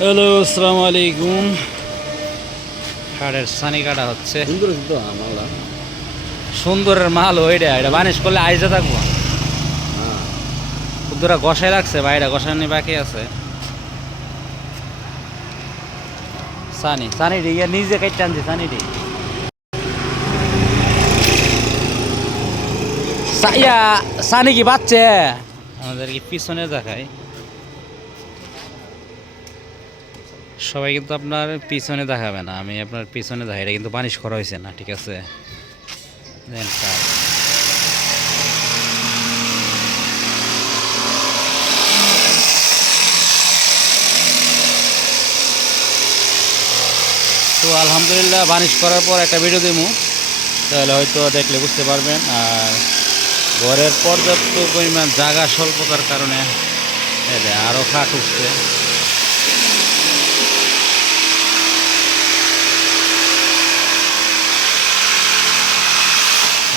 Hello, আসসালামু আলাইকুম। কাঠের সানি কাটা হচ্ছে। সুন্দর তো মালটা। সুন্দরের মাল ওইটা, এটা বানিশ করলে আইজা থাকবো। হ্যাঁ, কুদ্দুরা গসাই লাগছে, বাইরে গসানি বাকি আছে। সানি সানি ইয়া নিজে কাইটে আনছি সানিটি। ইয়া সানি কি বাচ্চে আমাদের কি পিছনে দেখায়। সবাই কিন্তু আপনার পিছনে দেখাবে না, আমি আপনার পিছনে দেখাই। এটা কিন্তু বানিশ করা হয়েছে না, ঠিক আছে। দেন কাট। তো আলহামদুলিল্লাহ বানিশ করার পর একটা ভিডিও দেবো, তাহলে হয়তো দেখলে বুঝতে পারবেন। আর ঘরের পর্যাপ্ত পরিমাণ জায়গা স্বল্পতার কারণে আরও খাট উঠছে।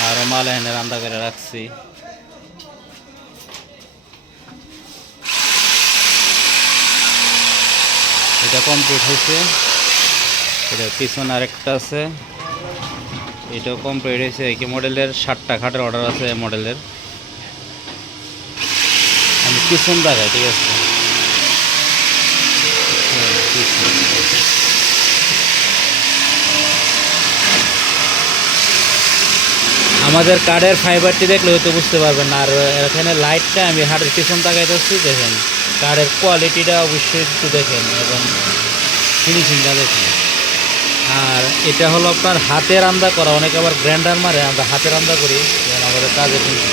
আরও মাল এনে রান্না করে রাখছি। এটা কমপ্লিট হয়েছে। এটা পিছনে আরেকটা আছে, এটাও কমপ্লিট হয়েছে। একই মডেলের 7টা খাটের অর্ডার আছে মডেলের। আমি পিছন দেখাই, ঠিক আছে। আমাদের কাঠের ফাইবারটি দেখলে হয়তো বুঝতে পারবেন না। আর এখানে লাইটটা আমি হাটের পিছন তাকাইতেছি, দেখেন কাঠের কোয়ালিটিটা অবশ্যই একটু দেখেন এবং ফিনিশিংটা দেখেন। আর এটা হলো আপনার হাতে রান্না করা। অনেকে আবার গ্রাইন্ডার মারে, আমরা হাতে রান্না করি, আমাদের কাজে কিন্তু